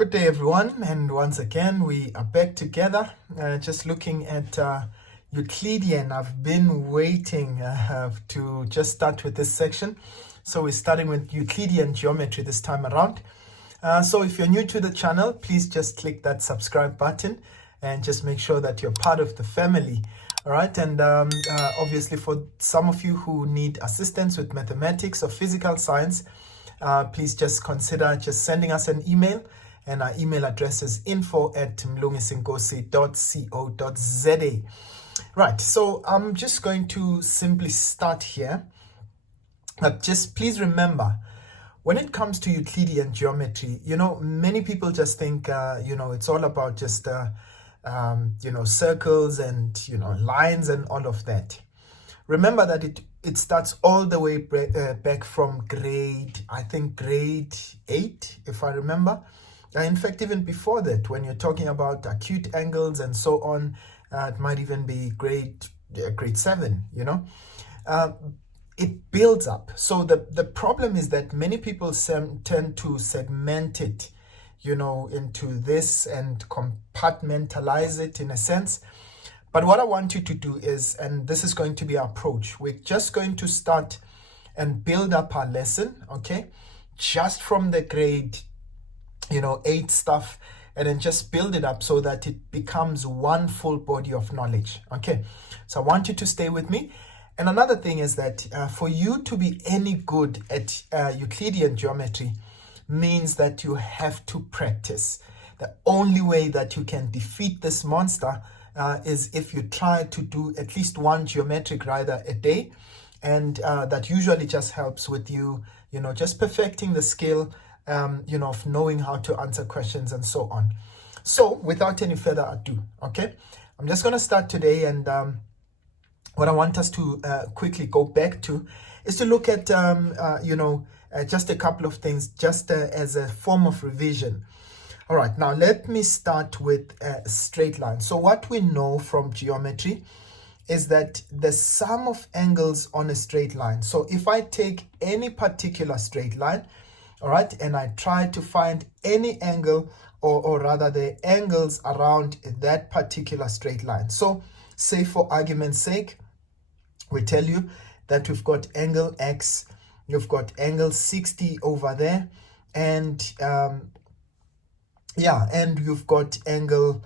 Good day, everyone, and once again we are back together, just looking at Euclidean. I've been waiting to just start with this section, so we're starting with Euclidean Geometry this time around. So if you're new to the channel, please just click that subscribe button and just make sure that you're part of the family. All right, and obviously for some of you who need assistance with mathematics or physical science, please just consider just sending us an email. And our email address is info@mlungisinkosi.co.za. Right, so I'm just going to simply start here. But just please remember, when it comes to Euclidean geometry, many people just think, it's all about just, circles and, lines and all of that. Remember that it starts all the way back from grade 8, if I remember. In fact, even before that, when you're talking about acute angles and so on, it might even be grade 7, it builds up. So the problem is that many people tend to segment it, into this and compartmentalize it in a sense. But what I want you to do is, and this is going to be our approach, we're just going to start and build up our lesson, okay? Just from the grade 8 stuff, and then just build it up so that it becomes one full body of knowledge. Okay, so I want you to stay with me. And another thing is that for you to be any good at Euclidean geometry means that you have to practice. The only way that you can defeat this monster is if you try to do at least one geometric rider a day, and that usually just helps with you, just perfecting the skill of knowing how to answer questions and so on. So without any further ado, okay, I'm just going to start today, and what I want us to quickly go back to is to look at just a couple of things just as a form of revision. All right, now let me start with a straight line. So what we know from geometry is that the sum of angles on a straight line. So if I take any particular straight line, all right, and I try to find any angle, or rather the angles around that particular straight line. So say for argument's sake, we tell you that we've got angle X, you've got angle 60 over there, and and you've got angle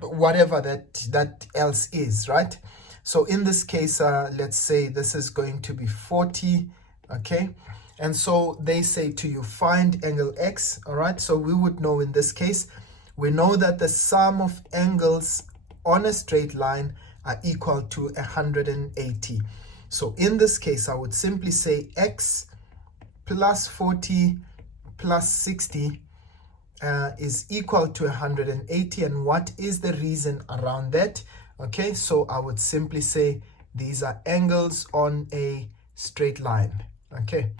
whatever that else is, right? So in this case, let's say this is going to be 40, okay? And so they say to you, find angle X, all right? So we would know in this case, we know that the sum of angles on a straight line are equal to 180. So in this case, I would simply say X plus 40 plus 60 is equal to 180. And what is the reason around that? Okay, so I would simply say these are angles on a straight line, okay?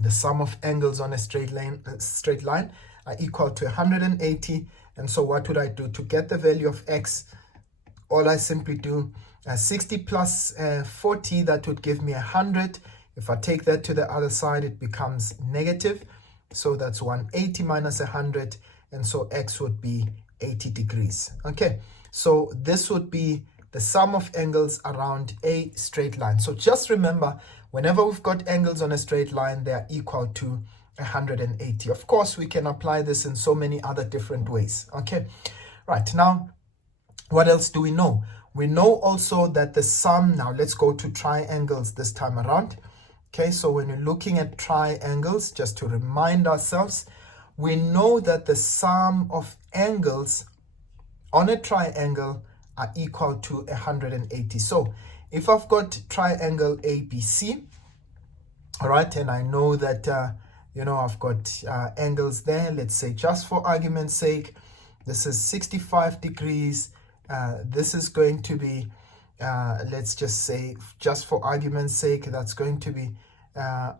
The sum of angles on a straight line are equal to 180. And so what would I do to get the value of X? All I simply do 60 plus 40, that would give me 100. If I take that to the other side, it becomes negative. So that's 180 minus 100. And so X would be 80 degrees. Okay, so this would be the sum of angles around a straight line. So just remember, whenever we've got angles on a straight line, they are equal to 180. Of course, we can apply this in so many other different ways. Okay, right, now, what else do we know? We know also that the sum, now let's go to triangles this time around. Okay, so when you're looking at triangles, just to remind ourselves, we know that the sum of angles on a triangle are equal to 180. So if I've got triangle ABC, all right, and I know that, I've got angles there, let's say just for argument's sake, this is 65 degrees, this is going to be, let's just say, just for argument's sake, that's going to be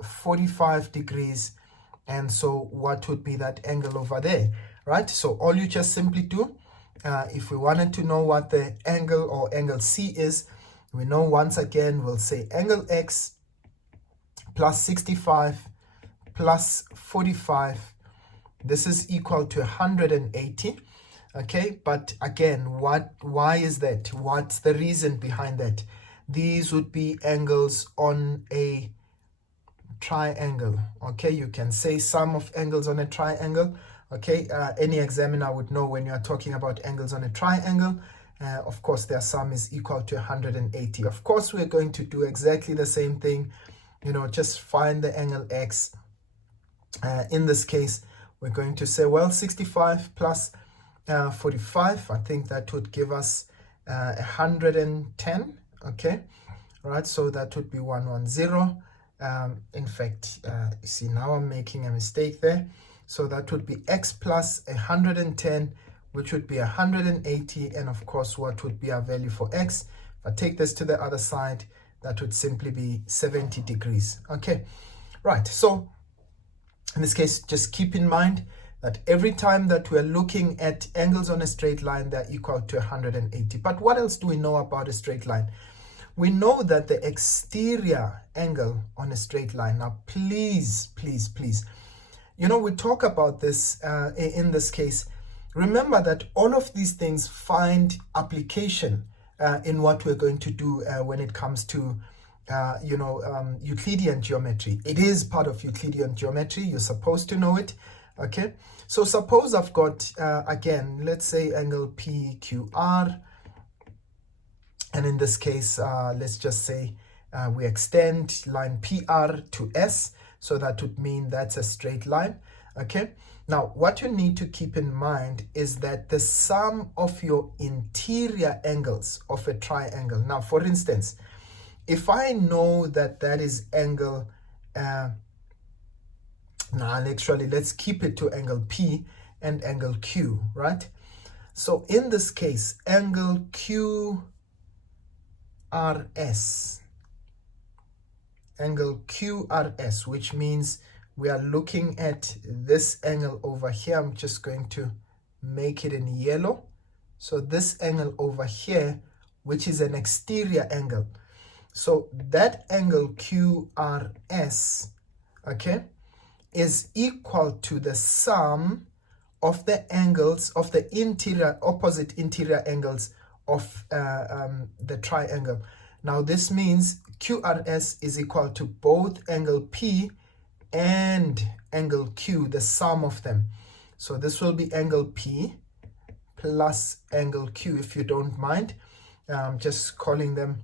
45 degrees, and so what would be that angle over there, right? So all you just simply do, if we wanted to know what the angle or angle C is, we know once again, we'll say angle X plus 65 plus 45 This is equal to 180. Okay, but again, why is that? What's the reason behind that? These would be angles on a triangle. Okay, you can say sum of angles on a triangle. Okay, any examiner would know when you are talking about angles on a triangle, of course their sum is equal to 180. Of course we're going to do exactly the same thing, you know, just find the angle x. In this case we're going to say, well, 65 plus 45, I think that would give us 110. Okay, right, so that would be 110. In fact, you see, now I'm making a mistake there. So that would be x plus 110, which would be 180. And of course, what would be our value for x? If I take this to the other side, that would simply be 70 degrees. Okay, right. So in this case, just keep in mind that every time that we're looking at angles on a straight line, they're equal to 180. But what else do we know about a straight line? We know that the exterior angle on a straight line, now please, you know, we talk about this in this case. Remember that all of these things find application in what we're going to do when it comes to, Euclidean geometry. It is part of Euclidean geometry. You're supposed to know it. Okay, so suppose I've got, again, let's say angle PQR. And in this case, let's just say we extend line PR to S. So that would mean that's a straight line. Okay. Now, what you need to keep in mind is that the sum of your interior angles of a triangle. Now, for instance, if I know that that is angle, let's keep it to angle P and angle Q, right? So in this case, angle QRS, which means we are looking at this angle over here. I'm just going to make it in yellow. So this angle over here, which is an exterior angle. So that angle QRS, okay, is equal to the sum of the angles of the opposite interior angles of the triangle. Now this means QRS is equal to both angle P and angle Q, the sum of them. So this will be angle P plus angle Q, if you don't mind. Just calling them,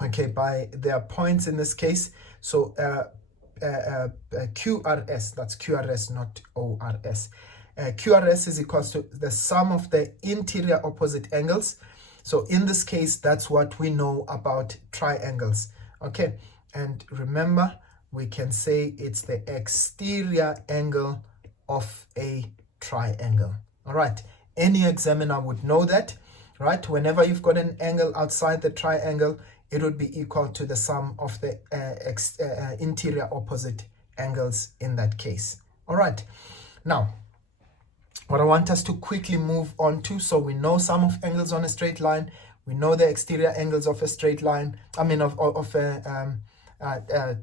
okay, by their points in this case. So QRS, that's QRS, not ORS. QRS is equal to the sum of the interior opposite angles. So in this case, that's what we know about triangles. Okay, and remember, we can say it's the exterior angle of a triangle. All right, any examiner would know that, right? Whenever you've got an angle outside the triangle, it would be equal to the sum of the interior opposite angles in that case. All right, now what I want us to quickly move on to, so we know sum of angles on a straight line, we know the exterior angles of a straight line, of a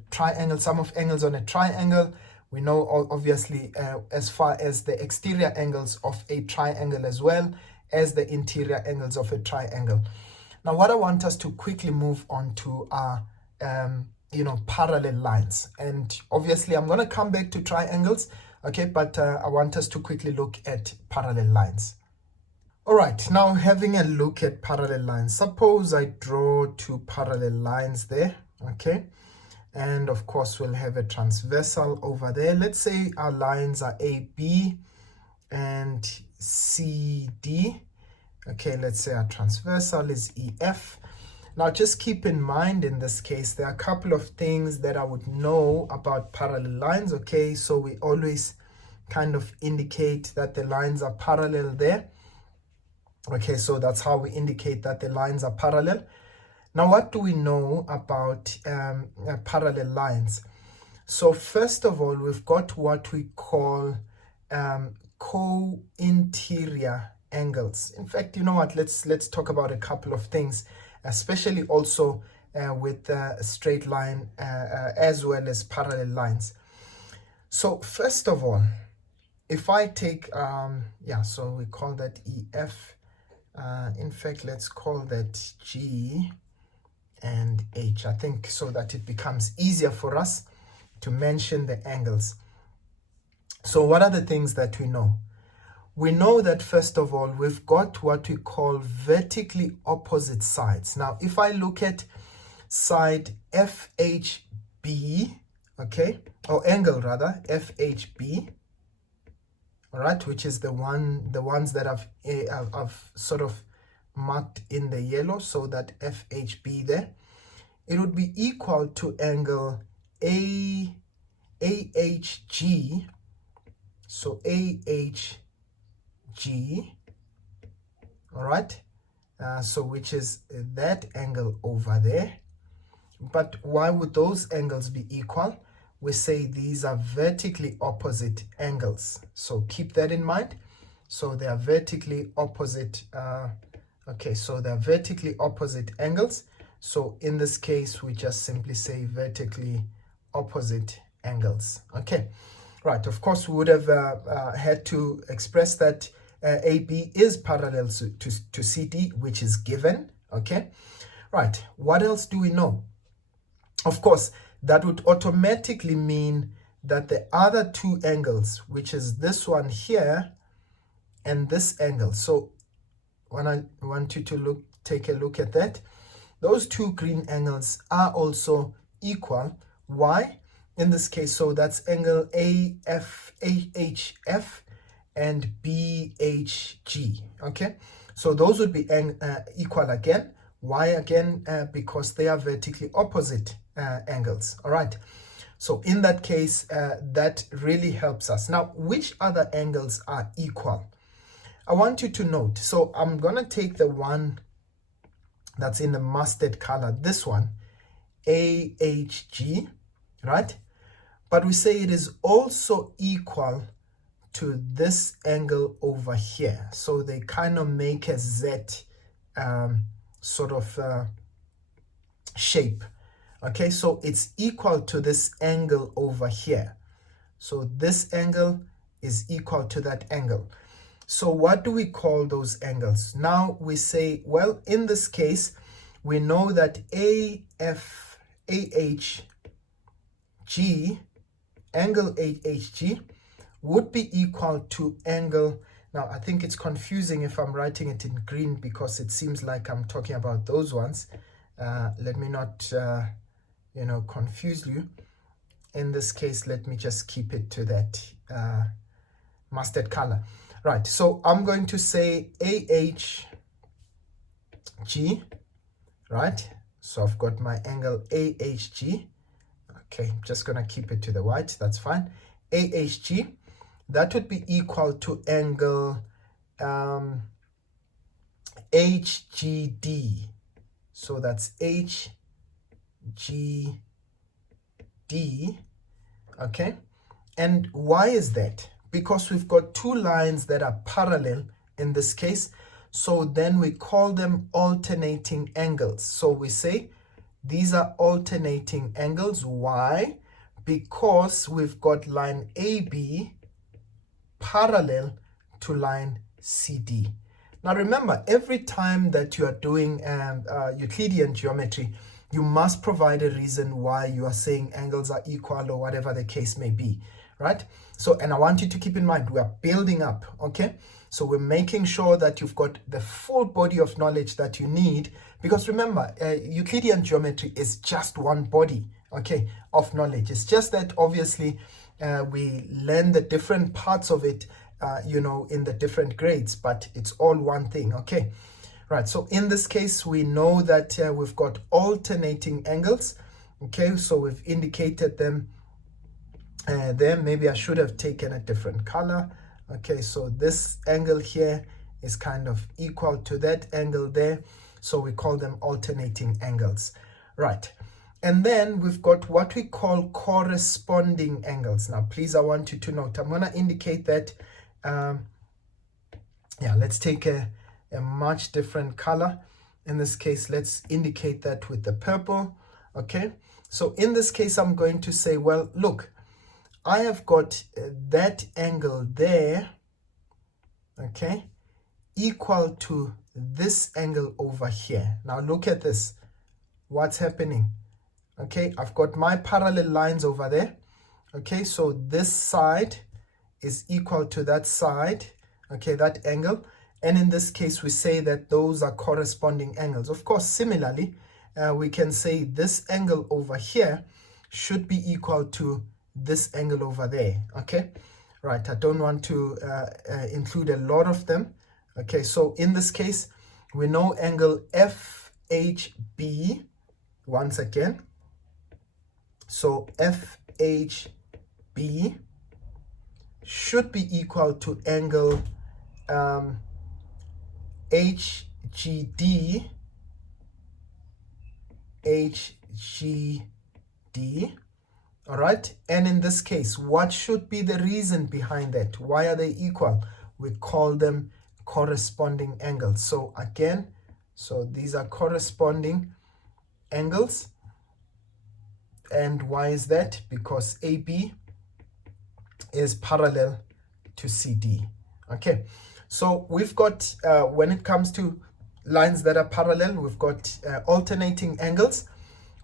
triangle, sum of angles on a triangle. We know obviously as far as the exterior angles of a triangle as well as the interior angles of a triangle. Now what I want us to quickly move on to are parallel lines, and obviously I'm going to come back to triangles, okay, but I want us to quickly look at parallel lines. All right, now having a look at parallel lines, suppose I draw two parallel lines there, okay, and of course we'll have a transversal over there. Let's say our lines are AB and CD. Okay, let's say our transversal is EF. Now just keep in mind in this case, there are a couple of things that I would know about parallel lines, okay? So we always kind of indicate that the lines are parallel there. Okay, so that's how we indicate that the lines are parallel. Now what do we know about parallel lines? So first of all, we've got what we call co-interior angles. In fact, you know what, let's talk about a couple of things, especially also with a straight line as well as parallel lines. So first of all, if I take, yeah, so we call that EF. In fact, let's call that G and H, I think, so that it becomes easier for us to mention the angles. So what are the things that we know? We know that, first of all, we've got what we call vertically opposite sides. Now, if I look at side FHB, okay, or angle rather, FHB, all right, which is the ones that I've sort of marked in the yellow, so that FHB there, it would be equal to angle AHG, so AHG, all right, so which is that angle over there. But why would those angles be equal? We say these are vertically opposite angles, so keep that in mind. So they are vertically opposite, okay, so they're vertically opposite angles. So in this case, we just simply say vertically opposite angles. Okay, right. Of course, we would have had to express that AB is parallel to CD, which is given. Okay, right. What else do we know? Of course, that would automatically mean that the other two angles, which is this one here and this angle. So when I want you to take a look at that, those two green angles are also equal. Why? In this case, so that's angle AHF and BHG. Okay, so those would be equal again. Why again? Because they are vertically opposite angles. All right, so in that case, that really helps us. Now, which other angles are equal? I want you to note, so I'm gonna take the one that's in the mustard color, this one, AHG, right? But we say it is also equal to this angle over here. So they kind of make a Z sort of shape. Okay, so it's equal to this angle over here. So this angle is equal to that angle. So what do we call those angles? Now we say, well, in this case, we know that AHG, angle AHG, would be equal to angle, now I think it's confusing if I'm writing it in green because it seems like I'm talking about those ones. Let me not, confuse you. In this case, let me just keep it to that mustard color. Right, so I'm going to say AHG, right? So I've got my angle AHG. Okay, I'm just going to keep it to the white, that's fine. AHG, that would be equal to angle HGD. So that's HGD, okay? And why is that? Because we've got two lines that are parallel in this case, so then we call them alternating angles. So we say these are alternating angles. Why? Because we've got line AB parallel to line CD. Now remember, every time that you are doing Euclidean geometry, you must provide a reason why you are saying angles are equal or whatever the case may be, right? So, and I want you to keep in mind, we are building up, okay? So we're making sure that you've got the full body of knowledge that you need, because remember, Euclidean geometry is just one body, okay, of knowledge. It's just that obviously we learn the different parts of it, in the different grades, but it's all one thing, okay? Right, so in this case, we know that we've got alternating angles, okay? So we've indicated them there. Maybe I should have taken a different color. Okay, so this angle here is kind of equal to that angle there. So we call them alternating angles, right? And then we've got what we call corresponding angles. Now, please, I want you to note, I'm going to indicate that, let's take a much different color. In this case, let's indicate that with the purple, okay? So in this case, I'm going to say, well, look, I have got that angle there, okay, equal to this angle over here. Now look at this. What's happening? Okay, I've got my parallel lines over there. Okay, so this side is equal to that side, okay, that angle. And in this case, we say that those are corresponding angles. Of course, similarly, we can say this angle over here should be equal to this angle over there, okay? Right, I don't want to include a lot of them. Okay, so in this case, we know angle FHB, once again. So FHB should be equal to angle HGD, all right? And in this case, what should be the reason behind that? Why are they equal? We call them corresponding angles. So again, so these are corresponding angles. And why is that? Because AB is parallel to CD. Okay, so we've got, when it comes to lines that are parallel, we've got alternating angles,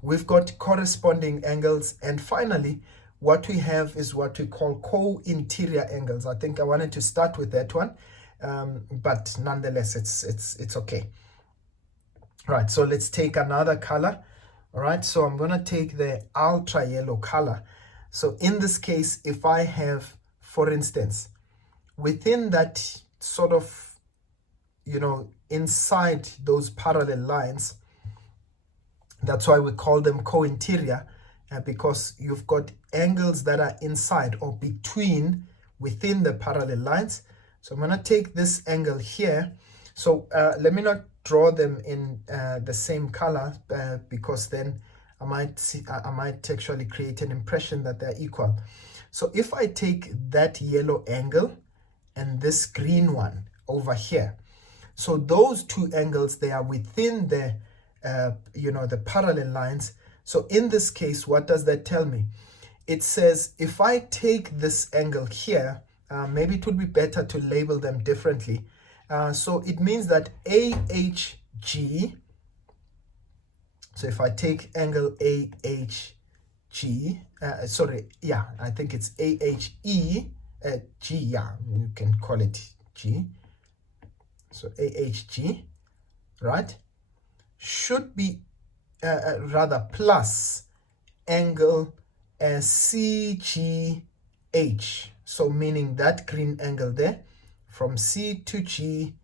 we've got corresponding angles, and finally, what we have is what we call co-interior angles. I think I wanted to start with that one, but nonetheless, it's okay. All right, so let's take another color. All right, so I'm going to take the ultra yellow color. So in this case, if I have, for instance, within that sort of, you know, inside those parallel lines, that's why we call them co-interior, because you've got angles that are inside or between, within the parallel lines. So I'm going to take this angle here. So let me not draw them in the same color, because then I might actually create an impression that they're equal. So if I take that yellow angle and this green one over here, so those two angles, they are within the you know, the parallel lines. So in this case, what does that tell me? It says if I take this angle here, maybe it would be better to label them differently. So it means that AHG, so if I take angle AHG, sorry, yeah, I think it's AHE, G, yeah, you can call it G. So AHG, right, should be rather plus angle CGH. So meaning that green angle there, from C to G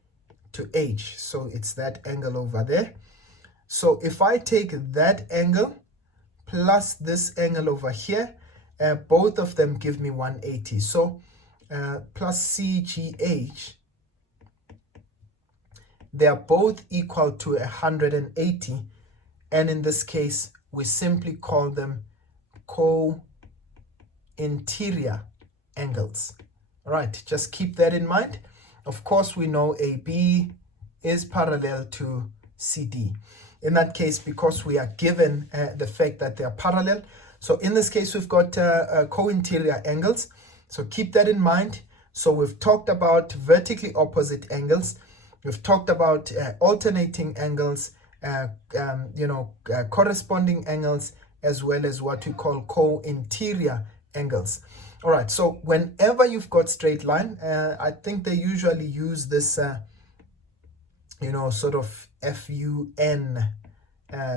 to H. So it's that angle over there. So if I take that angle plus this angle over here, both of them give me 180. So plus CGH, they are both equal to 180. And in this case, we simply call them co-interior angles. All right, just keep that in mind. Of course, we know AB is parallel to CD. In that case, because we are given the fact that they are parallel. So in this case, we've got co-interior angles. So keep that in mind. So we've talked about vertically opposite angles. We've talked about alternating angles, you know, corresponding angles, as well as what we call co-interior angles. All right, so whenever you've got straight line, I think they usually use this, you know, sort of FUN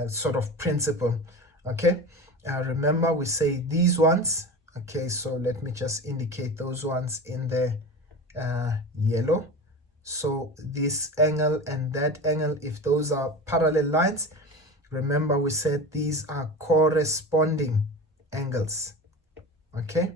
sort of principle, okay? Remember, we say these ones, okay, so let me just indicate those ones in the yellow. So this angle and that angle, if those are parallel lines, remember we said these are corresponding angles, okay?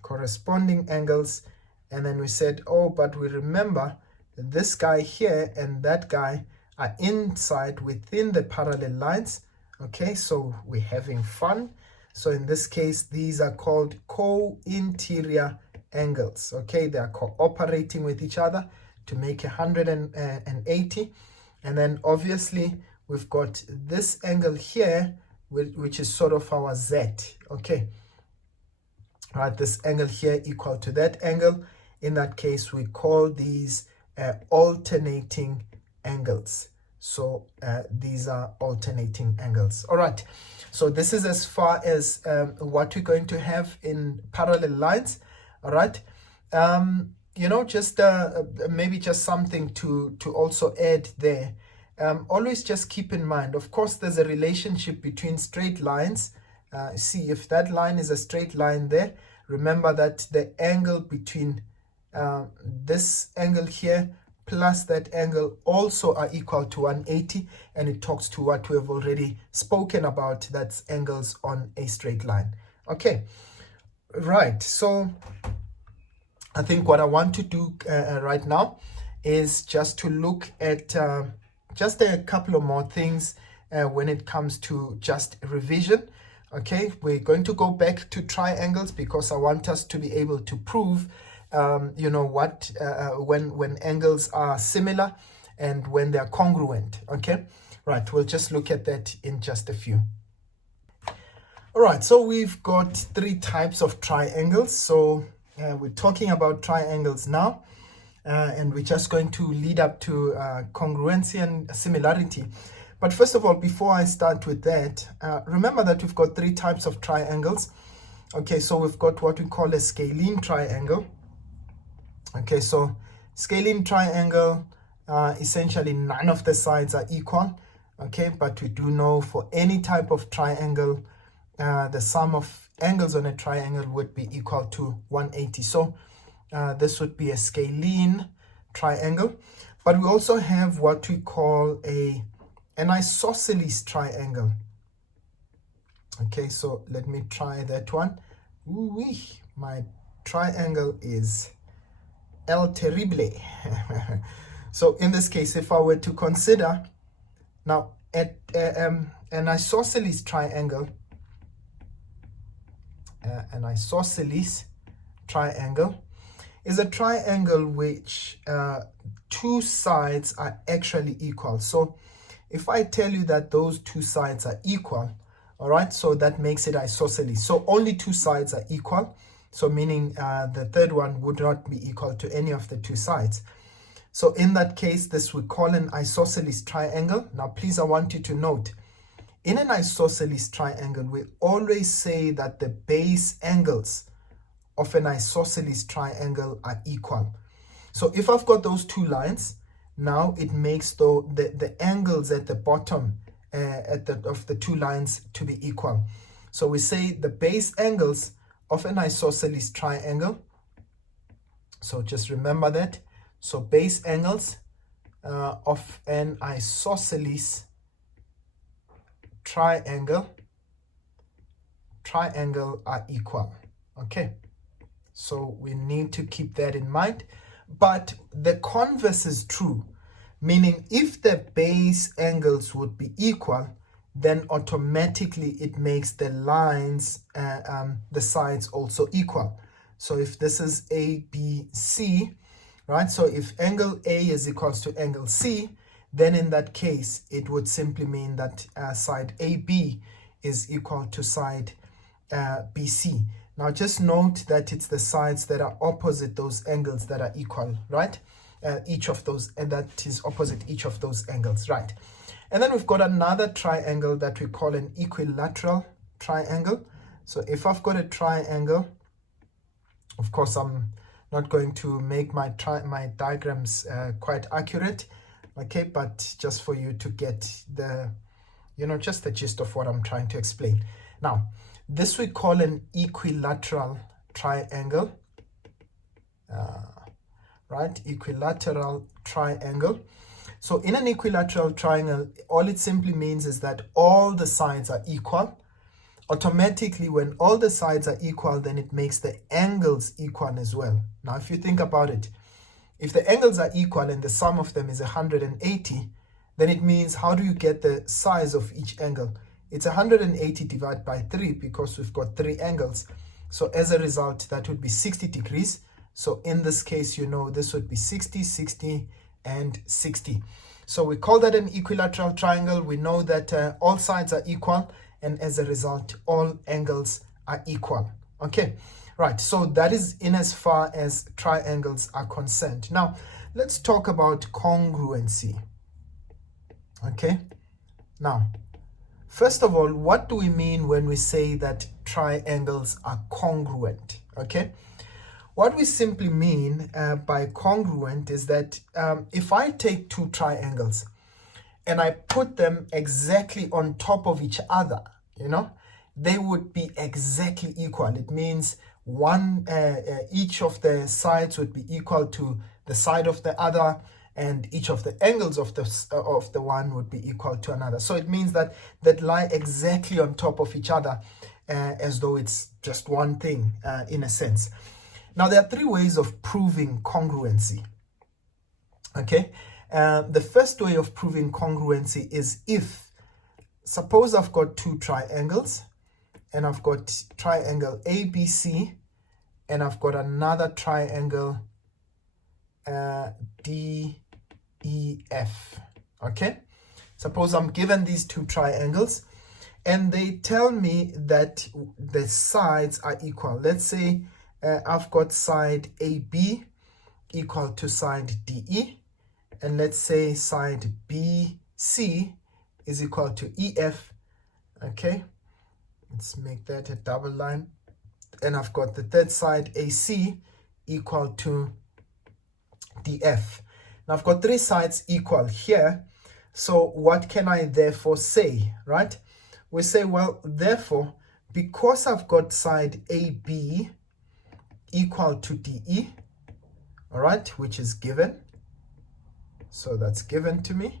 Corresponding angles. And then we said, oh, but we remember this guy here and that guy are inside within the parallel lines, okay? So we're having fun. So in this case, these are called co-interior angles, okay? They are cooperating with each other to make 180. And then obviously we've got this angle here, which is sort of our Z, okay? right? This angle here equal to that angle. In that case, we call these alternating angles. So these are alternating angles. All right, so this is as far as what we're going to have in parallel lines. All right, you know, just maybe just something to also add there. Always just keep in mind, of course, there's a relationship between straight lines. See, if that line is a straight line there, remember that the angle between this angle here plus that angle also are equal to 180, and it talks to what we have already spoken about, that's angles on a straight line. Okay, right, so I think what I want to do right now is just to look at just a couple of more things when it comes to just revision. Okay, we're going to go back to triangles because I want us to be able to prove you know what, when angles are similar and when they're congruent. Okay, right, we'll just look at that in just a few. All right, so we've got three types of triangles. So we're talking about triangles now, and we're just going to lead up to congruency and similarity. But first of all, before I start with that, remember that we've got three types of triangles. Okay, so we've got what we call a scalene triangle. Okay, so scalene triangle, essentially none of the sides are equal. Okay, but we do know for any type of triangle, the sum of angles on a triangle would be equal to 180. So this would be a scalene triangle. But we also have what we call an isosceles triangle. Okay, so let me try that one. Ooh-wee, my triangle is El Terrible. So in this case, if I were to consider now at an isosceles triangle, an isosceles triangle is a triangle which two sides are actually equal. So if I tell you that those two sides are equal, all right, so that makes it isosceles. So only two sides are equal. So meaning the third one would not be equal to any of the two sides. So in that case, this we call an isosceles triangle. Now, please, I want you to note, in an isosceles triangle, we always say that the base angles of an isosceles triangle are equal. So if I've got those two lines, now it makes the angles at the bottom of the two lines to be equal. So we say the base angles of an isosceles triangle. So just remember that. So base angles of an isosceles triangle are equal. Okay, so we need to keep that in mind. But the converse is true, meaning if the base angles would be equal, then automatically it makes the lines, the sides also equal. So if this is A, B, C, right? So if angle A is equals to angle C, then in that case, it would simply mean that side AB is equal to side BC. Now just note that it's the sides that are opposite those angles that are equal, right? Each of those, and that is opposite each of those angles, right? And then we've got another triangle that we call an equilateral triangle. So if I've got a triangle, of course, I'm not going to make my diagrams quite accurate, okay? But just for you to get the, just the gist of what I'm trying to explain. Now, this we call an equilateral triangle, right? Equilateral triangle. So in an equilateral triangle, all it simply means is that all the sides are equal. Automatically, when all the sides are equal, then it makes the angles equal as well. Now, if you think about it, if the angles are equal and the sum of them is 180, then it means, how do you get the size of each angle? It's 180 divided by 3 because we've got 3 angles. So as a result, that would be 60 degrees. So in this case, this would be 60, 60, and 60. So we call that an equilateral triangle. We know that all sides are equal, and as a result, all angles are equal. Okay, Right, so that is in as far as triangles are concerned. Now, let's talk about congruency. Okay, now, first of all, what do we mean when we say that triangles are congruent? Okay, what we simply mean by congruent is that if I take two triangles and I put them exactly on top of each other, they would be exactly equal. It means each of the sides would be equal to the side of the other, and each of the angles of the one would be equal to another. So it means that lie exactly on top of each other, as though it's just one thing in a sense. Now, there are three ways of proving congruency. Okay, the first way of proving congruency is if, suppose I've got two triangles, and I've got triangle ABC, and I've got another triangle DEF. Okay, suppose I'm given these two triangles and they tell me that the sides are equal. Let's say I've got side AB equal to side DE, and let's say side BC is equal to EF. Okay, let's make that a double line. And I've got the third side AC equal to DF. Now I've got three sides equal here. So what can I therefore say, right? We say, well, therefore, because I've got side AB equal to DE, all right, which is given. So that's given to me.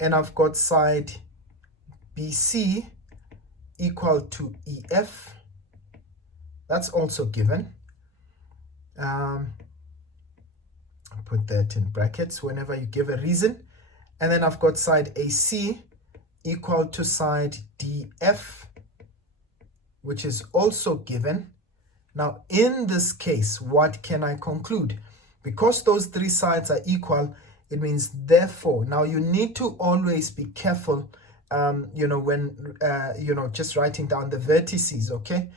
And I've got side BC equal to EF. That's also given. Put that in brackets whenever you give a reason. And then I've got side AC equal to side DF, which is also given. Now, in this case, what can I conclude? Because those three sides are equal, it means therefore. Now, you need to always be careful, when, just writing down the vertices, okay?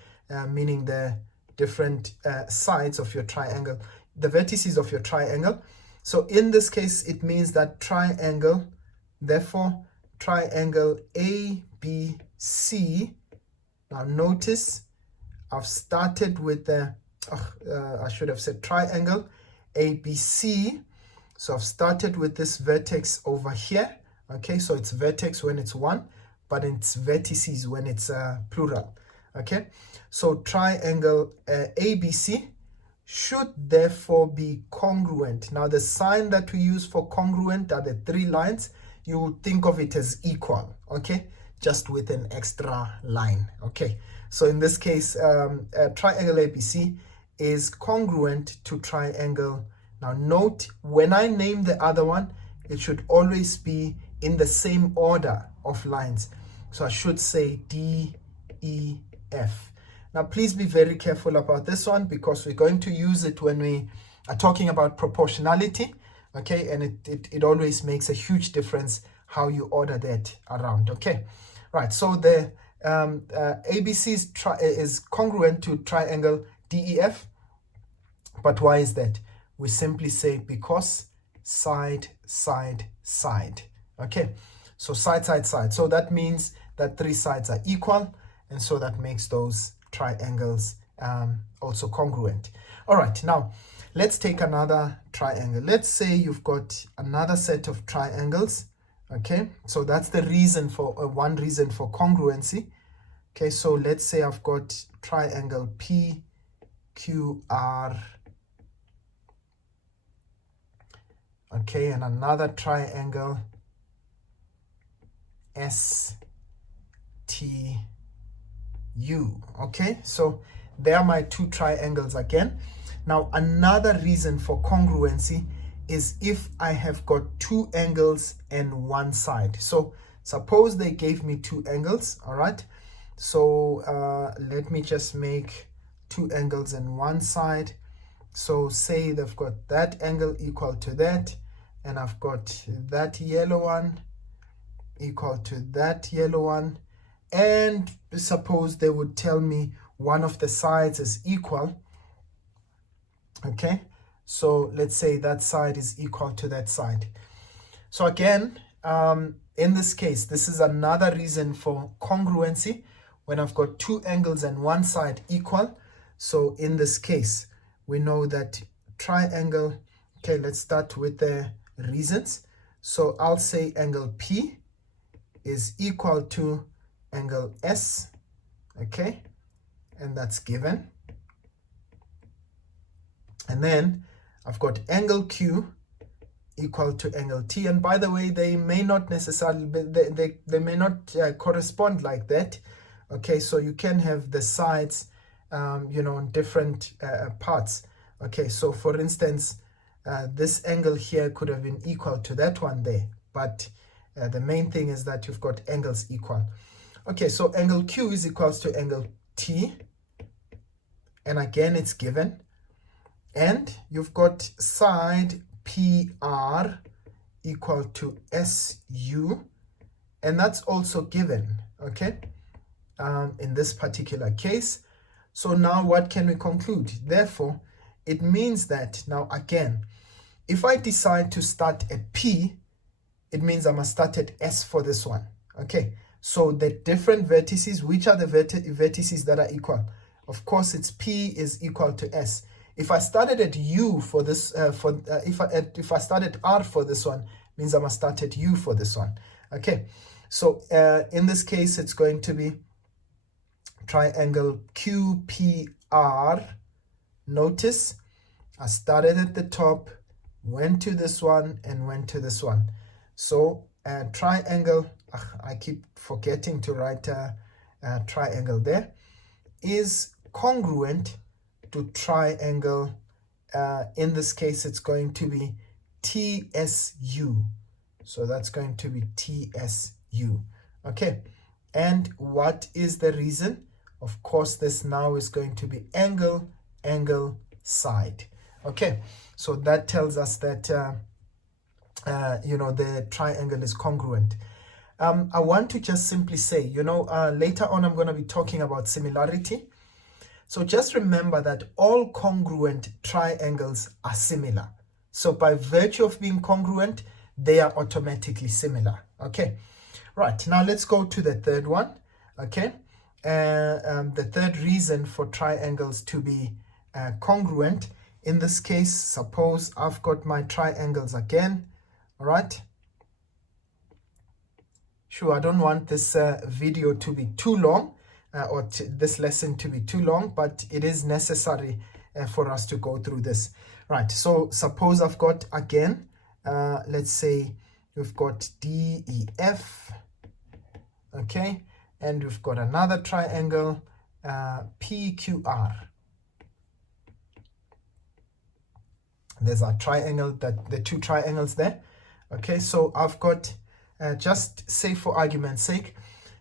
Meaning the different sides of your triangle, the vertices of your triangle. So in this case, it means that triangle, therefore, triangle ABC. Now notice I've started with the, I should have said triangle ABC. So I've started with this vertex over here. Okay, so it's vertex when it's one, but it's vertices when it's plural. Okay, so triangle ABC should therefore be congruent. Now the sign that we use for congruent are the three lines. You would think of it as equal, okay, just with an extra line. Okay, so in this case, triangle ABC is congruent to triangle. Now note, when I name the other one, it should always be in the same order of lines. So I should say DEF. Now please be very careful about this one, because we're going to use it when we are talking about proportionality, okay, and it always makes a huge difference how you order that around. Okay, right, so the ABC is congruent to triangle DEF. But why is that? We simply say because side, side, side. Okay, so side, side, side. So that means that three sides are equal, and so that makes those triangles also congruent. All right, now let's take another triangle. Let's say you've got another set of triangles. Okay, so that's the reason for one reason for congruency. Okay, so let's say I've got triangle PQR. Okay, and another triangle STU. Okay, so there are my two triangles again. Now another reason for congruency is if I have got two angles and one side. So suppose they gave me two angles, all right? So let me just make two angles and one side. So say they've got that angle equal to that, and I've got that yellow one equal to that yellow one. And suppose they would tell me one of the sides is equal, okay, so let's say that side is equal to that side. So again, in this case, this is another reason for congruency when I've got two angles and one side equal. So in this case, we know that triangle, okay, let's start with the reasons. So I'll say angle P is equal to angle S, okay, and that's given. And then I've got angle Q equal to angle T, and by the way, they may not necessarily they may not correspond like that, okay, so you can have the sides you know, in different parts, okay, so for instance, this angle here could have been equal to that one there, but the main thing is that you've got angles equal. Okay, so angle Q is equals to angle T, and again it's given, and you've got side PR equal to SU, and that's also given, okay, in this particular case. So now what can we conclude? Therefore, it means that now again, if I decide to start at P, it means I must start at S for this one, okay. So the different vertices, which are the vertices that are equal? Of course, it's P is equal to S. If I started at U for this, if I started R for this one, means I must start at U for this one. Okay, so in this case, it's going to be triangle QPR. Notice I started at the top, went to this one, and went to this one. So triangle, I keep forgetting to write triangle there, is congruent to triangle, in this case it's going to be TSU, so that's going to be TSU, okay. And what is the reason? Of course, this now is going to be angle, angle, side, okay. So that tells us that you know, the triangle is congruent. I want to just simply say, you know, later on I'm going to be talking about similarity. So just remember that all congruent triangles are similar. So by virtue of being congruent, they are automatically similar. Okay, right, now let's go to the third one. Okay, the third reason for triangles to be congruent, in this case, suppose I've got my triangles again. All right, sure, I don't want this video to be too long, or this lesson to be too long, but it is necessary for us to go through this. Right, so suppose I've got again, let's say we've got DEF, okay, and we've got another triangle, PQR. There's a triangle, that the two triangles there. Okay, so I've got, just say for argument's sake,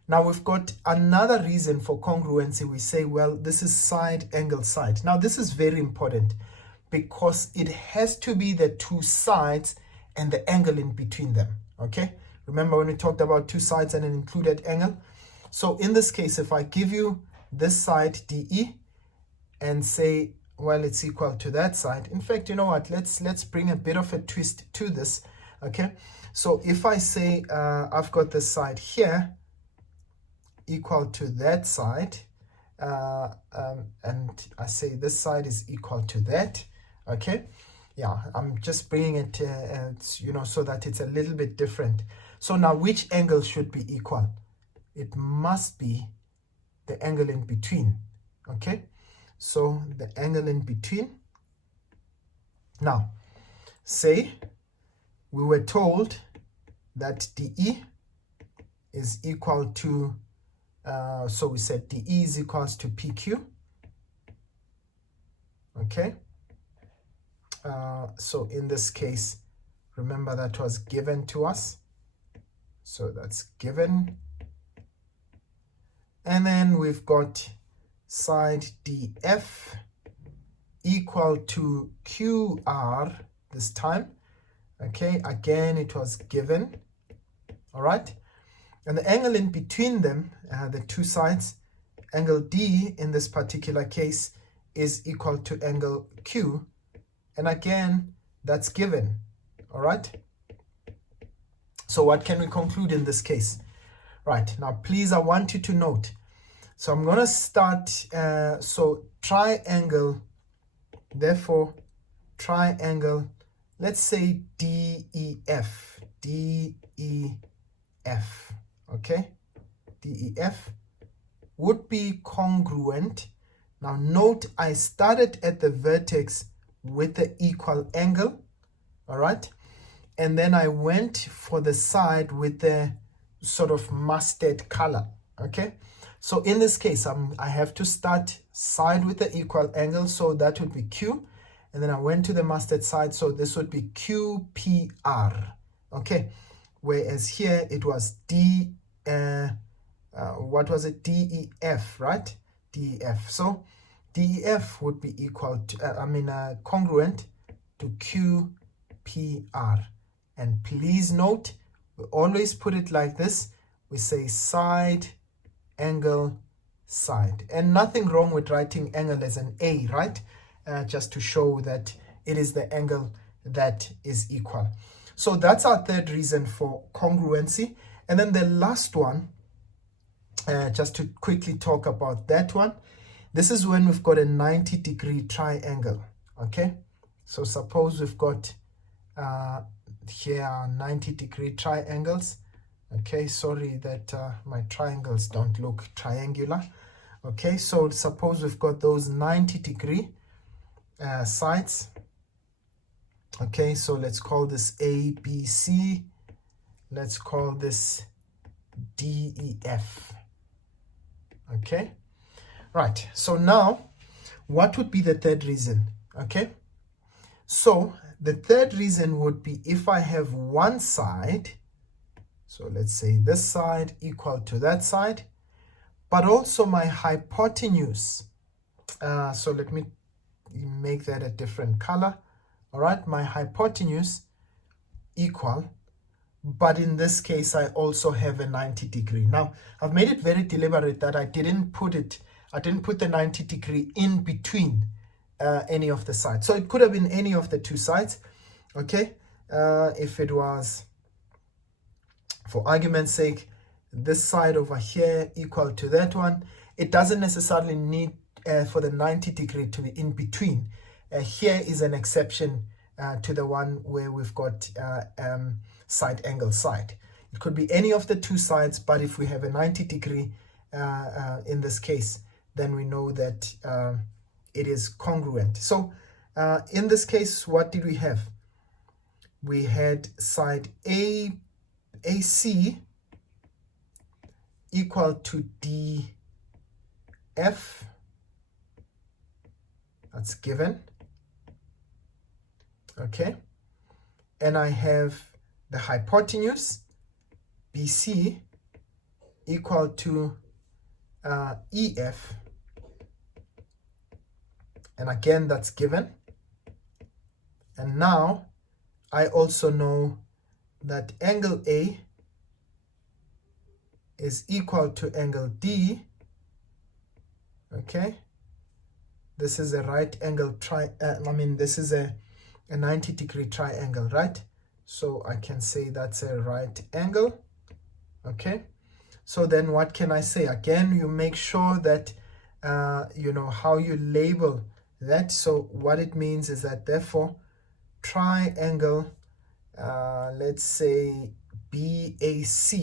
now we've got another reason for congruency. We say, well, this is side, angle, side. Now this is very important because it has to be the two sides and the angle in between them. Okay, remember when we talked about two sides and an included angle? So in this case, if I give you this side DE and say, well, it's equal to that side. In fact, you know what? Let's bring a bit of a twist to this. Okay, so if I say I've got this side here equal to that side, and I say this side is equal to that. Okay, yeah, I'm just bringing it, you know, so that it's a little bit different. So now, which angle should be equal? It must be the angle in between. Okay, so the angle in between. Now, say we were told that DE is equal to, so we said DE is equals to PQ. Okay, so in this case, remember that was given to us, so that's given. And then we've got side DF equal to QR this time. Okay, again it was given. All right, and the angle in between them, the two sides, angle D in this particular case is equal to angle Q, and again that's given. All right, so what can we conclude in this case? Right, now please, I want you to note, so I'm going to start, so triangle, therefore triangle, let's say DEF, okay, DEF would be congruent. Now note, I started at the vertex with the equal angle, all right, and then I went for the side with the sort of mustard color. Okay, so in this case I have to start side with the equal angle, so that would be Q, and then I went to the mustard side, so this would be QPR. Okay, whereas here it was what was it, DEF, right? DEF. So DEF would be equal to congruent to QPR. And please note, we always put it like this. We say side, angle, side. And nothing wrong with writing angle as an A, right? Just to show that it is the angle that is equal. So that's our third reason for congruency. And then the last one, just to quickly talk about that one, this is when we've got a 90-degree triangle. Okay, so suppose we've got here are 90-degree triangles. Okay, sorry that my triangles don't look triangular. Okay, so suppose we've got those 90-degree sides. Okay, so let's call this ABC. Let's call this DEF. Okay, right, so now what would be the third reason? Okay, so the third reason would be if I have one side, so let's say this side equal to that side, but also my hypotenuse, so let me make that a different color. All right, my hypotenuse equal, but in this case I also have a 90-degree. Now I've made it very deliberate that I didn't put the 90-degree in between any of the sides. So it could have been any of the two sides. Okay, if it was, for argument's sake, this side over here equal to that one, it doesn't necessarily need for the 90-degree to be in between. Here is an exception to the one where we've got side angle side. It could be any of the two sides, but if we have a 90-degree in this case, then we know that it is congruent. So in this case, what did we have? We had side AC equal to DF. That's given. Okay, and I have the hypotenuse BC equal to EF, and again that's given. And now I also know that angle A is equal to angle D. Okay, this is a right angle this is a 90-degree triangle, right? So I can say that's a right angle. Okay, so then what can I say? Again, you make sure that you know how you label that. So what it means is that therefore triangle, let's say BAC.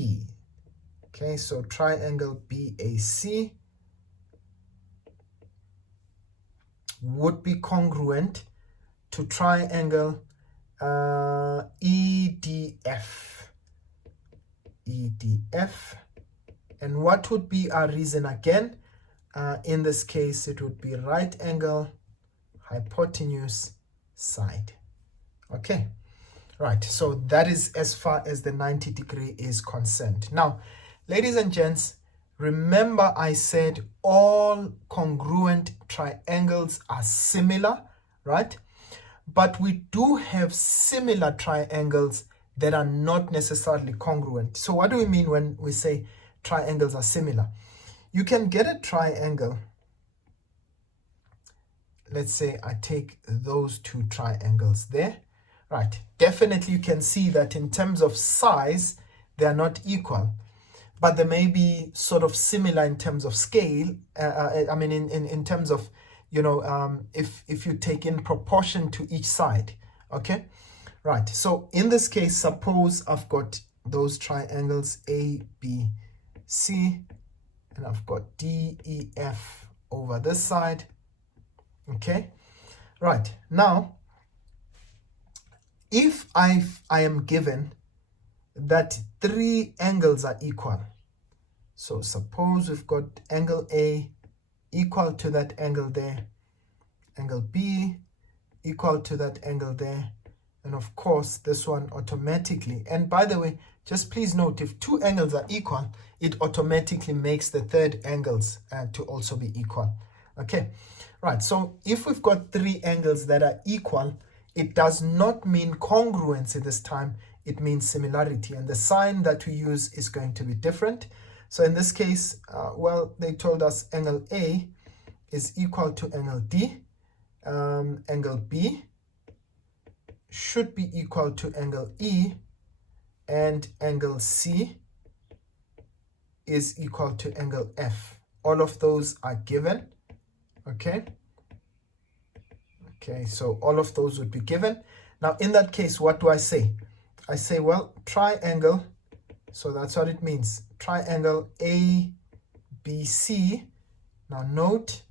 Okay, so triangle BAC would be congruent to triangle EDF. And what would be our reason again? In this case, it would be right angle, hypotenuse, side. Okay, right, so that is as far as the 90-degree is concerned. Now, ladies and gents, remember I said all congruent triangles are similar, right? But we do have similar triangles that are not necessarily congruent. So what do we mean when we say triangles are similar? you can get a triangle. Let's say I take those two triangles there, right? Definitely you can see that in terms of size, they are not equal, but they may be sort of similar in terms of scale. I mean, in terms of, if you take in proportion to each side, okay? Right, so in this case, suppose I've got those triangles A, B, C, and I've got D, E, F over this side, okay? Right, now, if I am given that 3 angles are equal, so suppose we've got angle A equal to that angle there, angle B equal to that angle there, and of course this one automatically. And by the way, just please note, if 2 angles are equal, it automatically makes the third angles to also be equal. Okay, right, so if we've got 3 angles that are equal, it does not mean congruency this time, it means similarity, and the sign that we use is going to be different. So in this case, well, they told us angle A is equal to angle D, angle B should be equal to angle E, and angle C is equal to angle F. All of those are given, okay? Okay, so all of those would be given. Now, in that case, what do I say? I say, well, triangle, so that's what it means. Triangle ABC. Now, note,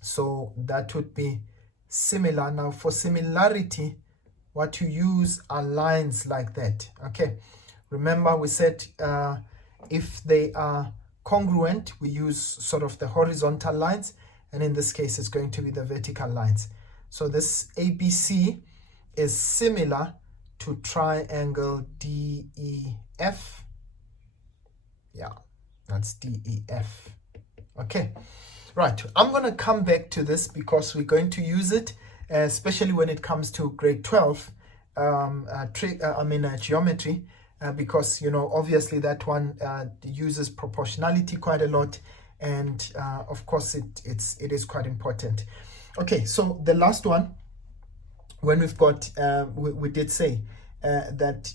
so that would be similar. Now, for similarity, what you use are lines like that, okay? Remember, we said if they are congruent, we use sort of the horizontal lines, and in this case, it's going to be the vertical lines. So this ABC is similar to triangle DEF. Yeah, that's DEF. Okay, right. I'm going to come back to this because we're going to use it, especially when it comes to grade 12 geometry, because, obviously that one uses proportionality quite a lot, and of course it is quite important. Okay, so the last one, when we've got we did say that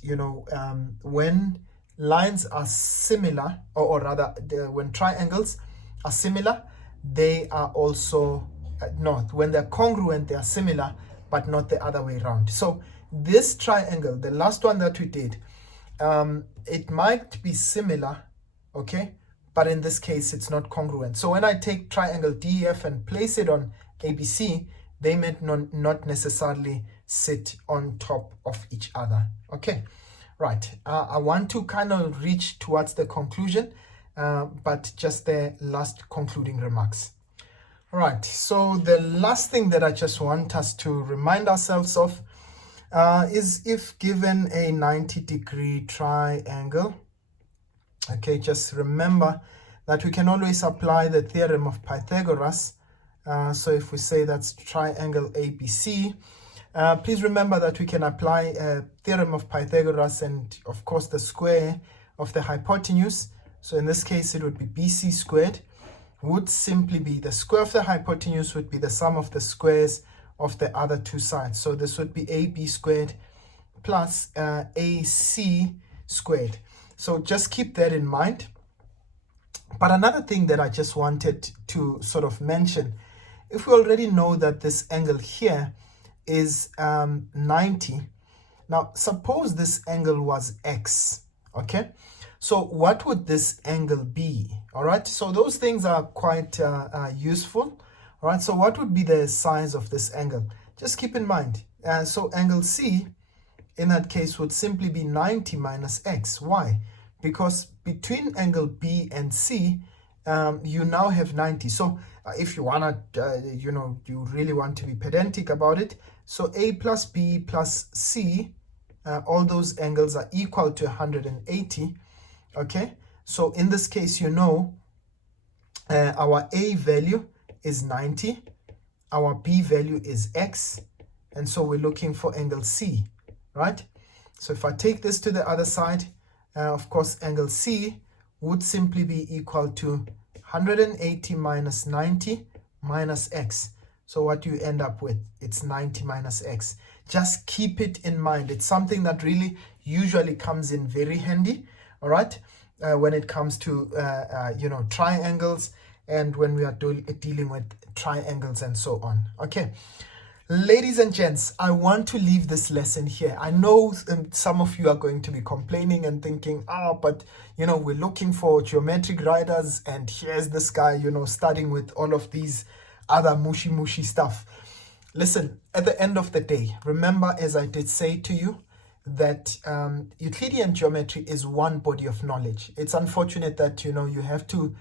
when lines are similar, or rather when triangles are similar, they are also when they're congruent, they are similar, but not the other way around. So this triangle, the last one that we did, it might be similar, okay, but in this case it's not congruent. So when I take triangle DEF and place it on ABC, they may not necessarily sit on top of each other. Okay, right. I want to kind of reach towards the conclusion, but just the last concluding remarks. All right, so the last thing that I just want us to remind ourselves of is, if given a 90-degree triangle, okay, just remember that we can always apply the theorem of Pythagoras. So if we say that's triangle ABC, please remember that we can apply a theorem of Pythagoras and, of course, the square of the hypotenuse. So in this case, it would be BC squared, would simply be the square of the hypotenuse would be the sum of the squares of the other two sides. So this would be AB squared plus AC squared. So just keep that in mind. But another thing that I just wanted to sort of mention, if we already know that this angle here is 90, now suppose this angle was X, okay? So what would this angle be? All right, so those things are quite useful. All right, so what would be the size of this angle? Just keep in mind, so angle C in that case would simply be 90 minus X. Why? Because between angle B and C, you now have 90. So if you wanna, you really want to be pedantic about it, so A plus B plus C, all those angles are equal to 180. Okay, so in this case, our A value is 90, our B value is X, and so we're looking for angle C, right? So if I take this to the other side, of course, angle C would simply be equal to 180 minus 90 minus x. So what you end up with, it's 90 minus x. Just keep it in mind. It's something that really usually comes in very handy, all right, when it comes to, triangles, and when we are dealing with triangles and so on. Okay, ladies and gents, I want to leave this lesson here. I know some of you are going to be complaining and thinking, but we're looking for geometric riders, and here's this guy, starting with all of these other mushy stuff. Listen, at the end of the day, remember, as I did say to you, that Euclidean geometry is one body of knowledge. It's unfortunate that you have to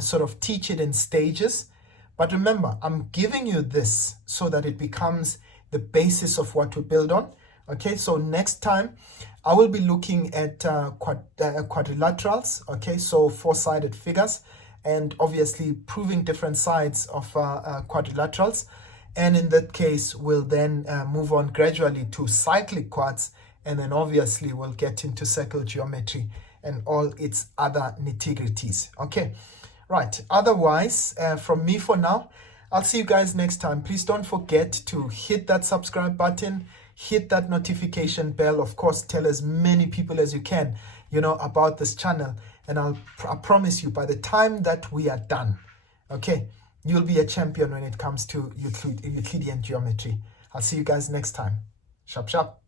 sort of teach it in stages, but remember, I'm giving you this so that it becomes the basis of what we build on. Okay, so next time I will be looking at quadrilaterals, okay, so four-sided figures, and obviously proving different sides of quadrilaterals. And in that case, we'll then move on gradually to cyclic quads, and then obviously we'll get into circle geometry and all its other nitty-gritties. Okay, right. Otherwise, from me for now, I'll see you guys next time. Please don't forget to hit that subscribe button, hit that notification bell. Of course, tell as many people as you can, about this channel. And I promise you, by the time that we are done, okay, you'll be a champion when it comes to Euclidean geometry. I'll see you guys next time. Sharp, sharp.